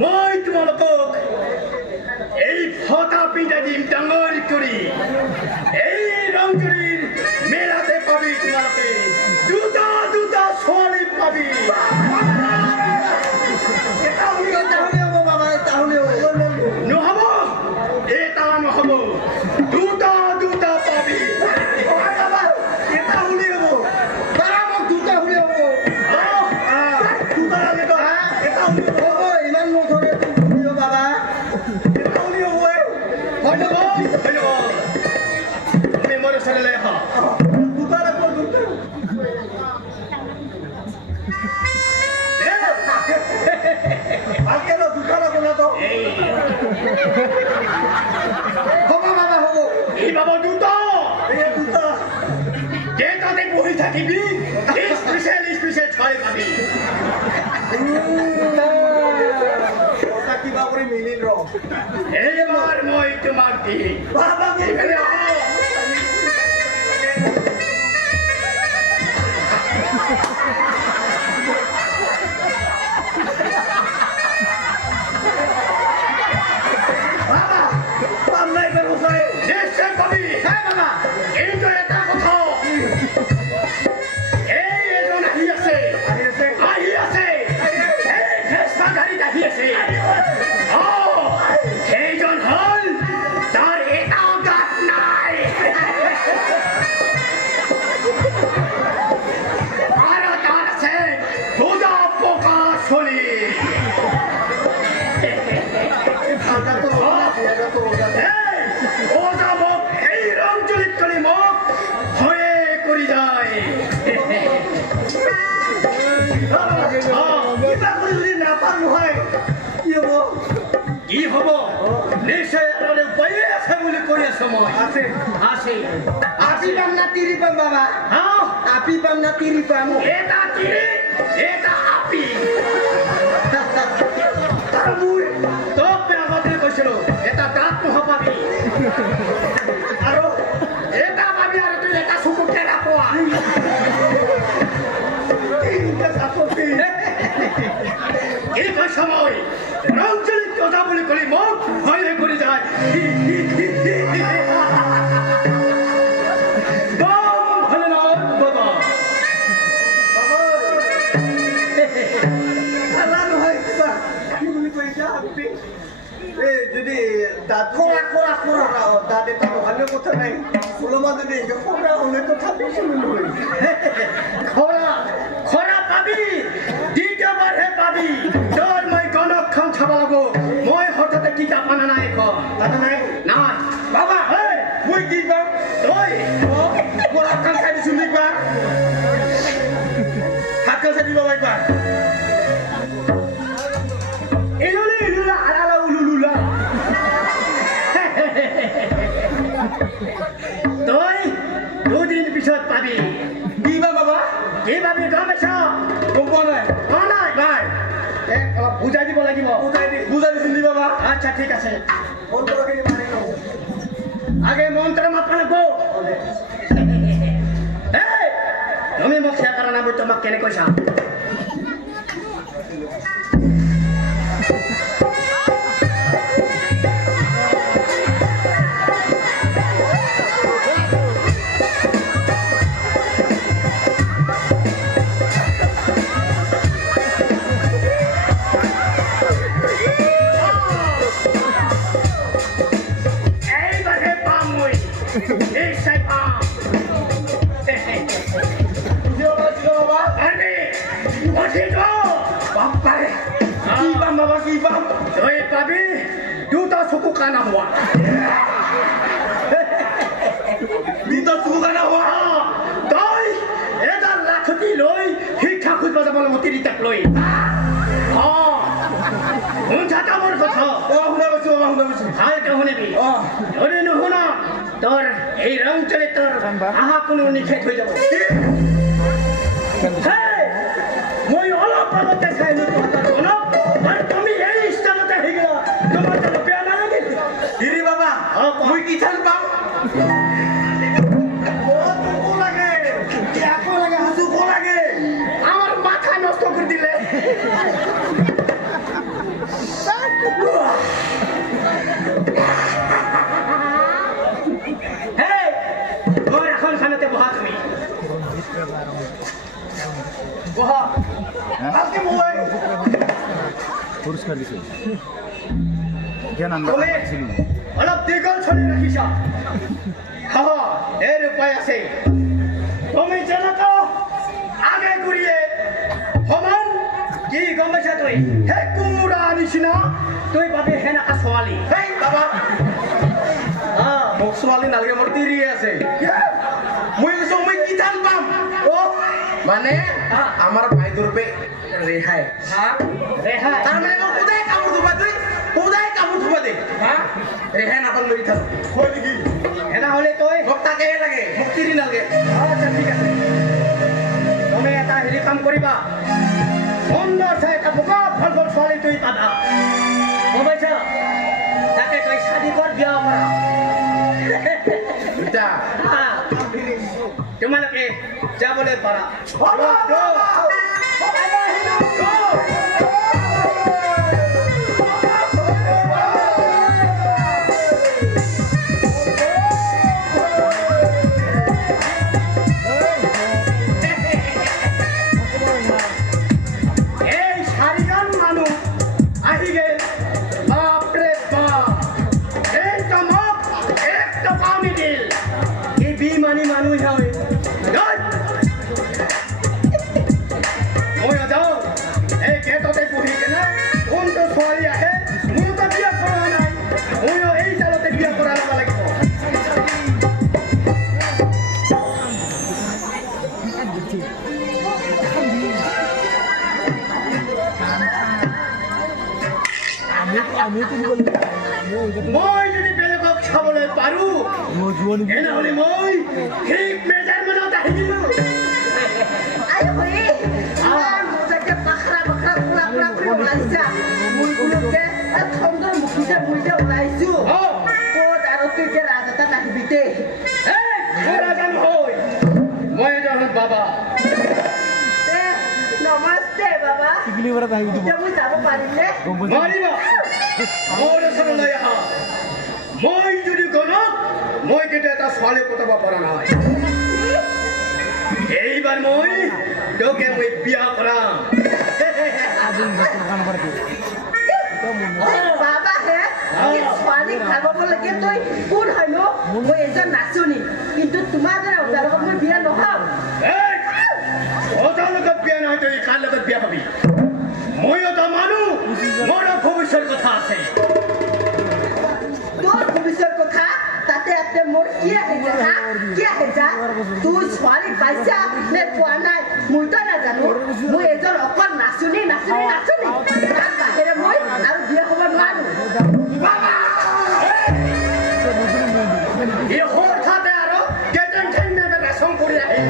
মই তোমালোকক এই ফটা পিঠা দিম ডাঙৰ কৰি এই ৰংজুৰিৰ মেলাতে পাবি তোমালোকে দুটা দুটা ছোৱালী পাবি নহ'ব এটা নহ'ব দুটা দুটা পাবি থাকিবি স্পেচিয়েল ছয় পাবি কিবা কৰি মিলিল এইবাৰ মই তোমাক দিম নিশ্চয় পাবি কিন্তু এটা কথা সেইজন হল তাৰ এটাও গাত নাই আৰু তাৰ আছে দুটা পকা চলি ওজা মোক এই ৰংজুলিত কৰি মোক ভয়ে কৰি যায় কিবা কৰি যদি নাপাম নহয় কি হব নিশ্চয় উপায়ে আছে বুলি কৈ আছো মই আছে আছে আপি পাম না তিৰি পাম বাবা আপি পাম না তিৰি পাম এটা তিৰি এটা আপি তোক আগতে কৈছিলো এটা দাঁত নহপাবি আৰু এটা পাবি আৰু তুই এটা চকু টেৰা পোৱা এই সময় ৰংজুলিত কথা বুলি কলি মোক ভয়ে কৰি যায় যদি দাঁত দাঁত এটা ভালো কথা নাই ওলমা যদি খরা হলে তো থাপিছিল খরা পাবি দ্বিতীয়বাৰহে পাবি তোৰ মই গণকখন চাব লাগিব মই হঠাতে কিতাপ আনা নাই এখন নাই নাই বাবা মই কি পাম তই গণকখন চাই দিছো নেকি হাতখন চাই দিব পাৰিবা তই দুদিন পিছত ভাবি কি বা বাবা কি ভাবি গম পাইছা গম পোৱা নাই পোৱা নাই নাই অলপ বুজাই দিব লাগিব বুজাই দিছিল নি বাবা আচ্ছা ঠিক আছে আগে মন্ত্র মাত্র লাগবো তুমি মোক সেয়া কৰা নাই মই তোমাক কেনে কৈছা চকু কানা হোৱা দুটা চকু কানা হোৱা তই এডাল লাখুটি লৈ শিক্ষা খুজিব যাব লাগিব তিৰিটাক লৈ শুনছা মোৰ কথা শুনা পাইছো বাবা শুনা পাইছো ভালকে শুনিবি যদি নুশুন তোৰ এই ৰং চৰিত্ৰৰ আহা কোনো নিষেধ হৈ যাব মই অলপ আগতে চাইলো তহঁতৰ মনত আৰু তুমি এই স্থানতে আহি গলা তোমাৰ জানো বেয়া নালাগিল হিৰি বাবা মই কি থাল পাম আমার মাথা নষ্ট করে দিলে এখন খানাতে বহা তুমি বহা আজকে মই পুরস্কার দিছে জ্ঞান আমরা তুমি অলপ দীঘল ছড়ি রাখিছা এর উপায় আছে তুমি জানো আগে ঘুরিয়ে সমান কি গম পাইছা তুই হে কুমুৰা নিচিনা তুই ভাবি সেনেকা ছোৱালী হেই বাবা মোক ছোৱালী নালাগে মোৰ তিৰি আছে মই কৈছো মই কি থাল পাম মানে আমাৰ ভাই দুৰ্বে ৰেহাই ৰেহাই তার মানে মোক কোথায় কাপড় ধোবা তুই কোথায় কাপড় ধোবা দে রেহাই নাপাল লই থাল হয় নাকি এনা হলে তই মোক তাকে লাগে মোক তিরি নালাগে আচ্ছা ঠিক আছে তুমি এটা হেৰি কাম কৰিবা সুন্দৰ চাই এটা বোকা ভাল ভাল ছোৱালী তুই পাবা গম পাইছা তাকে তই শাদি কৰ বিয়া কৰা বুঝা তোমালোকে যাবলৈ পাৰা মই যদি বেলেগক চাবলৈ পাৰো তেনেহ'লে মই ঠিক মেজাৰমেণ্টত আহি দিলো মই এজন বাবা নমস্তে বাবা মই যাব পাৰিমনে নোৱাৰিবা মোৰ ওচৰলৈ আহা মই যদি গণক মই কিন্তু এটা ছোৱালী পতাব পৰা নাই এইবাৰ মই তোকে মই বিয়া কৰাম বাবা হে ছোৱালীক ভাবাব লাগে তই কোন হয় নো মই এজন নাচনী কিন্তু তোমাৰ দৰে অজাৰ লগত মই বিয়া নহওঁ অজাৰ লগত বিয়া নহয় তই কাৰ লগত বিয়া হবি মই এটা মানুহ মোৰ ভৱিষ্যৰ কথা আছে তোৰ ভৱিষ্যৰ কথা তাতে আছে মোৰ কি আহিছে কি আহিছা তোৰ ছোৱালী পাইছা নে পোৱা নাই মইতো নাজানো মই এজন অকল নাচনী নাচনী নাচনী তাৰ বাহিৰে মই আৰু বিয়া হ'ব নোৱাৰো এই হঠাতে আৰু কেইজন ঠেং নেবে চং কৰি আহি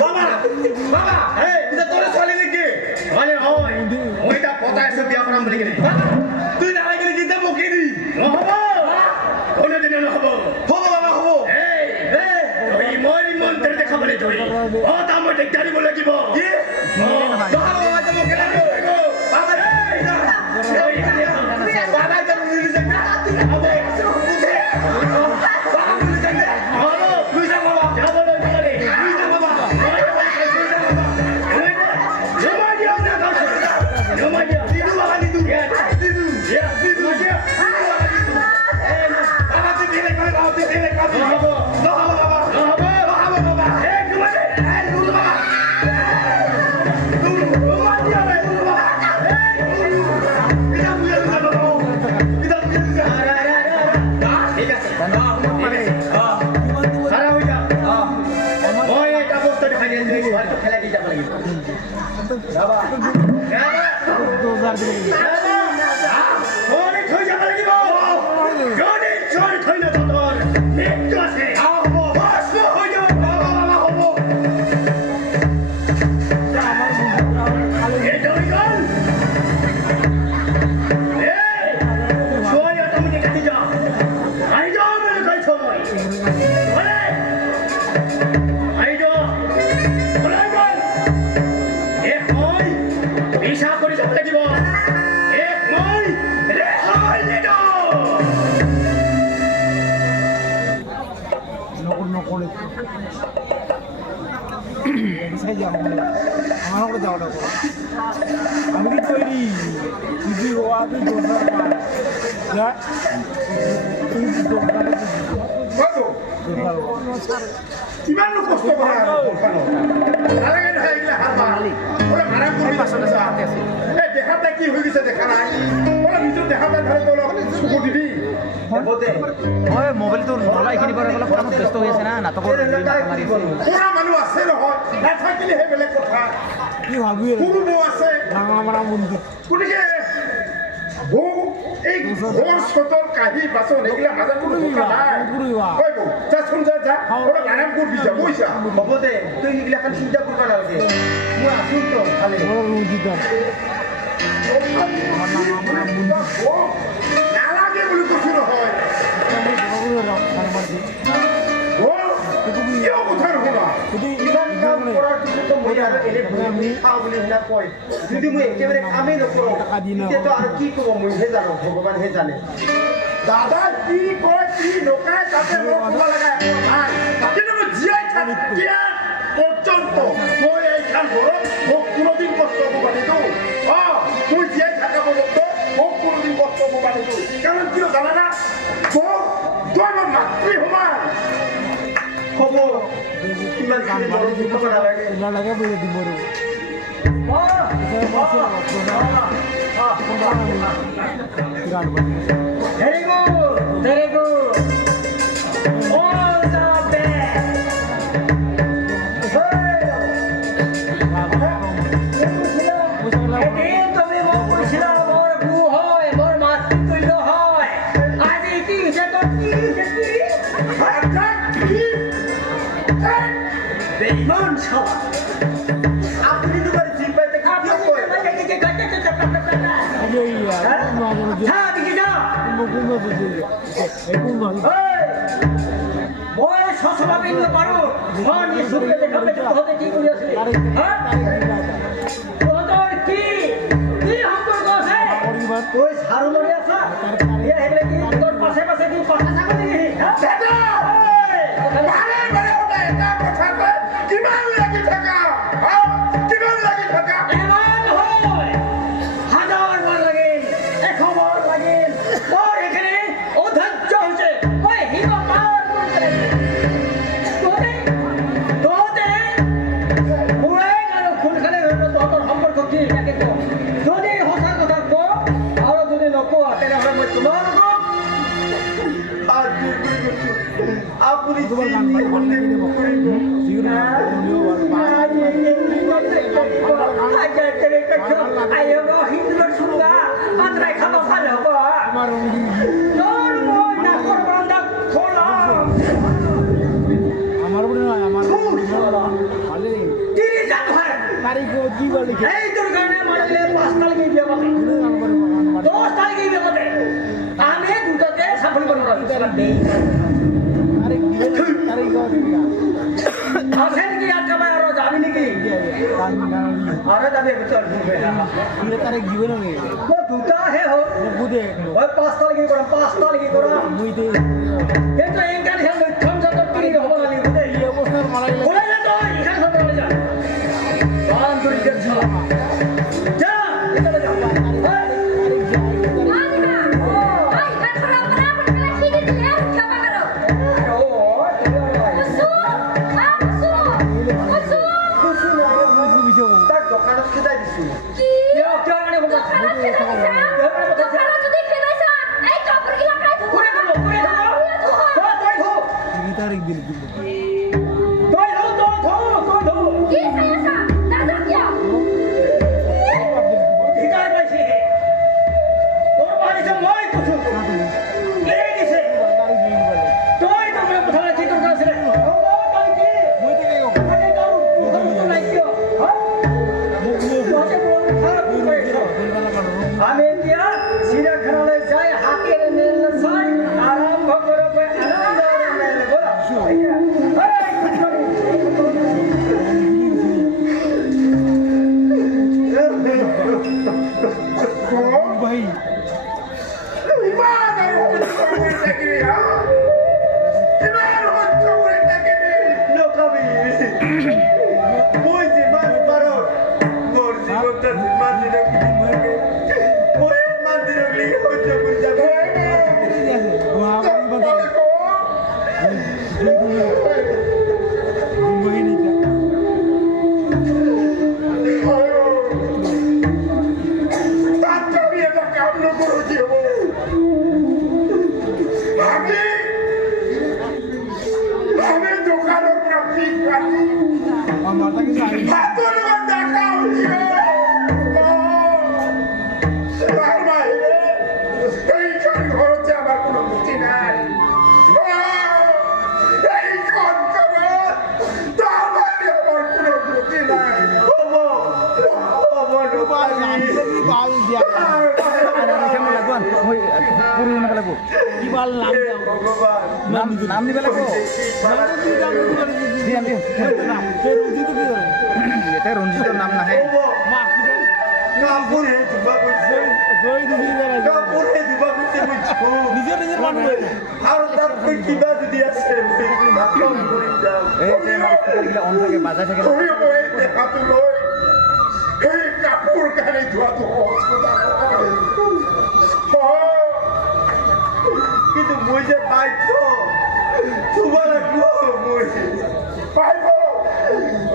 বাবা বাবা এই এটা তোৰ ছোৱালী নেকি মানে হয় মই তাক পতাই আছো বিয়া কৰাম বুলি কিনে তুই নালাগে গেলি কিতা বকি দি নহ'ব কোনোদিনে নহ'ব হ'ব বাবা হ'ব এই তই মই মন্ত্ৰী দেখাবলৈ ধৰি তাৰ মই দিগদাৰ দিব লাগিব কি বাবা বাবা তো বকি লাগি বাবা এই বাবা তো মিলি যায় না হ'ব বাবা মিলি যায় না হ'ব তুই যা বাবা যাবলৈ নোৱাৰি তুই যা বাবা দিদু বাবা দিদু দিদু দিদু বাবা তুই দিলে করে বাবা তুই দিলে করে নহ'ব নহ'ব বাবা নহ'ব বাবা এই তোমারে এই দুলু বাবা দুলু বাবা দিয়া রে দুলু বাবা কিটা বুঝা ঠিক আছে খাৰা হৈ যা মই এটা বস্তু দেখাই দিম তুমি ঘৰটো খেলাই দি যাব লাগিব যাবা ঘৰতে থৈ যাব লাগিব যদি চোৰ থৈ নাথাকৰ মৃত্যু আছে ভস্ম হৈ যাব বাবা হ'ব এইটো হৈ গ'ল ছোৱালী অট'মেটিক কাটি যা আহি যাওঁ বুলি কৈছোঁ মই ওলাই আহি যোৱা ওলাই গ'ল মই বিশ্বাস কৰি যাব লাগিব মই ৰেহাই নিদিওঁ নকৰে চাই যাওঁ আমার করে যাওয়াটা করো আমি কি তৈরি যদি ও আমি দরকার পাই যা তুমি দরকার কত দরকার কিমান কষ্ট কৰা নালাগে নহয় এইগিলা হাৰবা ওৰা মাৰা কৰি পাছতে যা এই দেখাটা কি হৈ গৈছে দেখা নাই ওৰা নিজৰ দেখাটা ধৰে তো অলপ চকু দিবি হয় মোবাইলটো নলা এইখিনি পৰা অলপ কামত ব্যস্ত হৈ আছে না নাটকৰ পুৰা মানুহ আছে নহয় নাথাকিলে সেই বেলেগ কথা কি ভাবি সৰু বৌ আছে ডাঙৰ মাৰা মন্দিৰ গতিকে বৌ এই ঘৰ চতৰ কাহি বাচন এইগিলা মাজত কোনো কথা নাই হয় বৌ যাচোন যা যা অলপ আৰাম কৰিবি যা বুজিছা হ'ব দে তই সেইগিলাখন চিন্তা কৰিব নালাগে মই আছোঁ তো খালি ৰুজিদাৰ নালাগে বুলি কৈছো নহয় কিয় কথা নুশুনা ইমান কাম কৰাৰ পিছতো মই আৰু এনে ঘূৰি খাওঁ বুলি শুনা কয় যদি মই একেবাৰে কামেই নকৰোঁ তেতিয়াতো আৰু কি ক'ব মইহে জানো ভগৱানহে জানে দাদা কি কয় কি নকয় তাতে মই ক'ব লগা একো নাই কিন্তু মই জীয়াই থাকিয়া পৰ্যন্ত মই এইখন ঘৰত মোক কোনোদিন কষ্ট হ'ব নিদিওঁ মই জীয়াই থকা পৰ্যন্ত মোক কোনোদিন কষ্ট হ'ব নিদিওঁ কাৰণ কিয় জানানা তই মোৰ মাতৃ সমান হ'ব ইমান খিনি মৰম দিব নালাগে লাগে বলে দিব very good very good all the এদিন তুমি মোক কৈছিলা মোৰ গু হয় মোৰ মাতৃতুল্য হয় আজি কি হৈছে তোৰ কি হৈছে কি বেইমান চালা আপুনি তোমাৰ জিম্বাতে কি কয় মই চশমা পিন্ধিব পাৰো মই নিশ্চয় দেখা পাইছো তহঁতে কি কৰি আছিলি তহঁতৰ কি কি সম্পৰ্ক আছে তই ঝাৰু মাৰি আছা তোৰ পাছে পাছে কি কথা থাকো নেকি কিমান লাগি থাকা কিমান লাগি থাকা এবাৰ নহয় হাজাৰ বাৰ লাগিল 100 বাৰ লাগিল তোৰ এইখিনি অধৈৰ্য হৈছে মই হিব পাৱাৰ তহঁতে উৰাই আৰু খুন খালে তহঁতৰ সম্পৰ্ক কি তাকে ক যদি সঁচা কথা ক আৰু যদি নকোৱা তেনেহ'লে মই তোমালোকক আপুনি ayo roh hidup surga antara kamu pada apa? Nur nak korban dak kolam. লিখে এই তোর কারণে মারলে 5 তারিখ বিয়ে পাবে 10 তারিখ বিয়ে পাবে আমি দুটাতে সাফল করব আরে আসেন কি আটকা ভাই আরো যাবি নাকি আরে যাবি চল তারিখ জীবন वो दूटा है हो বুঝে और 5 तारीख की करो 5 तारीख की करो মুইতে ये तो एक का ध्यान कम से कम तीन हो वाली बोले এই অবস্থার মারা গেলে बोले ना तो इधर से बोले जा बांध दूर के चला जा इधर जा তারিখ দিন আমি দিয়া চিড়িয়াখানায় যাই হাতের মেল চাই আরম্ভ করবে আনন্দের মেল বলো ভাই আমার তাকে জানি বাল দিয়া কি বাল নাম নাম দিবে লাগবো এটা রঞ্জিতর নাম নাহে নিজের নিজের মানুষ এই যে মারুফ অন থাকে বাজার থাকে কাপড় কানে ধোয়া তো কিন্তু মই যে পাইছো তোমার লাগবো মই পাইব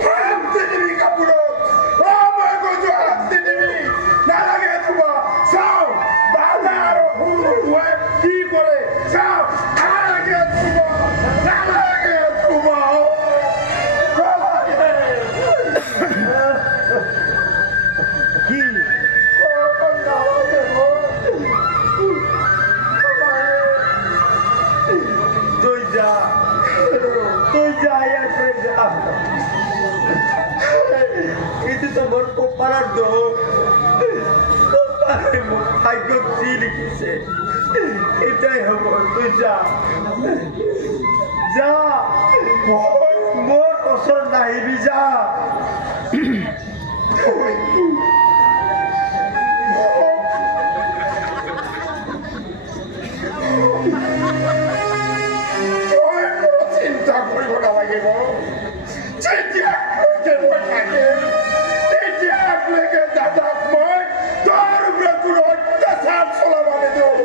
হাতে দিবি কাপড় ও মই গজো হাতে দিবি না লাগে তোমার যাও দাদা আর হুড় হয়ে কি করে যাও না লাগে তোমার না লাগে তোমার কি তুই যা এসে যা কিন্তু তোমার কপালার দোষ কপালে ভাগ্য কি লিখিছে এটাই হব তুই যা যা মোর ওচর নাহিবি যা চিন্তা কৰিব নালাগিব যেতিয়া মই থাকিম তেতিয়ালৈকে দাদাক মই তোৰ ওপৰত কোনো অত্যাচাৰ চলাব নিদিওঁ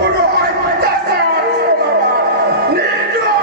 কোনো অত্যাচাৰ চলাব নিদিওঁ